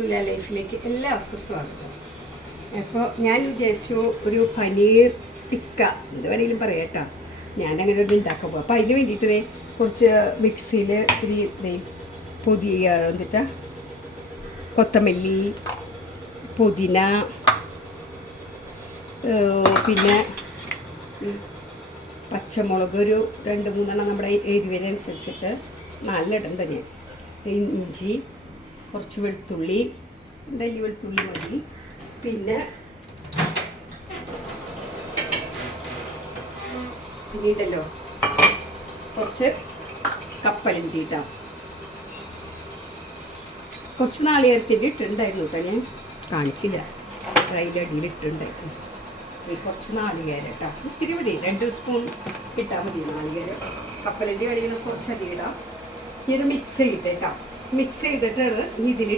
സുല ലൈഫിലേക്ക് എല്ലാവർക്കും സ്വാഗതം. അപ്പോൾ ഞാൻ വിചാരിച്ചു ഒരു പനീർ ടിക്ക എന്ത് വേണമെങ്കിലും പറയാം കേട്ടോ. ഞാനങ്ങനെ ഒരു ഉണ്ടാക്കാൻ പോകും. അപ്പോൾ അതിന് വേണ്ടിയിട്ട് കുറച്ച് മിക്സിയിൽ ഇത്തിരി പൊതിയ എന്നിട്ട് കൊത്തമല്ലി, പുതിന, പിന്നെ പച്ചമുളക് ഒരു 2-3 നമ്മുടെ എരിവിനനുസരിച്ചിട്ട് 4 ഇടണ്ട ഞാൻ. ഇഞ്ചി, കുറച്ച് വെളുത്തുള്ളി, ഈ വെളുത്തുള്ളി മതി. പിന്നെ പിന്നീടല്ലോ കുറച്ച് കപ്പലണ്ടി ഇട്ടാം. കുറച്ച് നാളികേരത്തിൻ്റെ ഇട്ടിട്ടുണ്ടായിരുന്നു കേട്ടോ, ഞാൻ കാണിച്ചില്ല. അതിൻ്റെ അടിയിൽ ഇട്ടിട്ടുണ്ടായിരുന്നു. കുറച്ച് നാളികേരം കേട്ടോ, ഇത്തിരി മതി, 2 സ്പൂൺ ഇട്ടാൽ മതി നാളികേരം. കപ്പലണ്ടി വേണമെങ്കിൽ കുറച്ചധികം ഇടാം. ഇത് മിക്സ് ചെയ്തിട്ടേക്കാം. മിക്സ് ചെയ്തിട്ടാണ് ഇതിൽ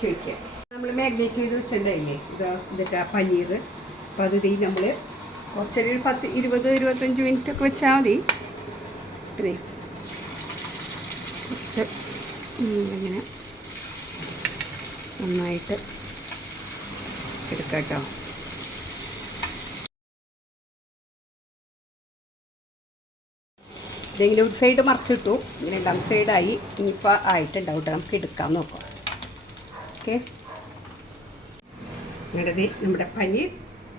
ചോദിക്കുക. നമ്മൾ മാഗ്നേറ്റ് ചെയ്ത് വെച്ചിട്ടുണ്ടായില്ലേ ഇതിട്ടാ പനീർ. അപ്പോൾ അത് നമ്മൾ കുറച്ചൊരു 10-20-25 മിനിറ്റ് ഒക്കെ വെച്ചാൽ മതി. കുറച്ച് ഇങ്ങനെ നന്നായിട്ട് എടുക്കാം കേട്ടോ. ഇതെങ്കിലും ഒരു സൈഡ് മറിച്ചിട്ടു, ഇങ്ങനെ 2ാം സൈഡായി. ഇനിയിപ്പോൾ ആയിട്ടുണ്ടാവും കേട്ടോ, നമുക്ക് എടുക്കാൻ നോക്കാം. ഓക്കെ, ഞങ്ങളുടെ നമ്മുടെ പനീർ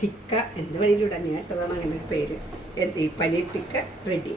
ടിക്ക എന്ത് വേണമെങ്കിലും ഇടാൻ കേട്ടതാണ് അങ്ങനെ ഒരു പേര്. പനീർ ടിക്ക റെഡി.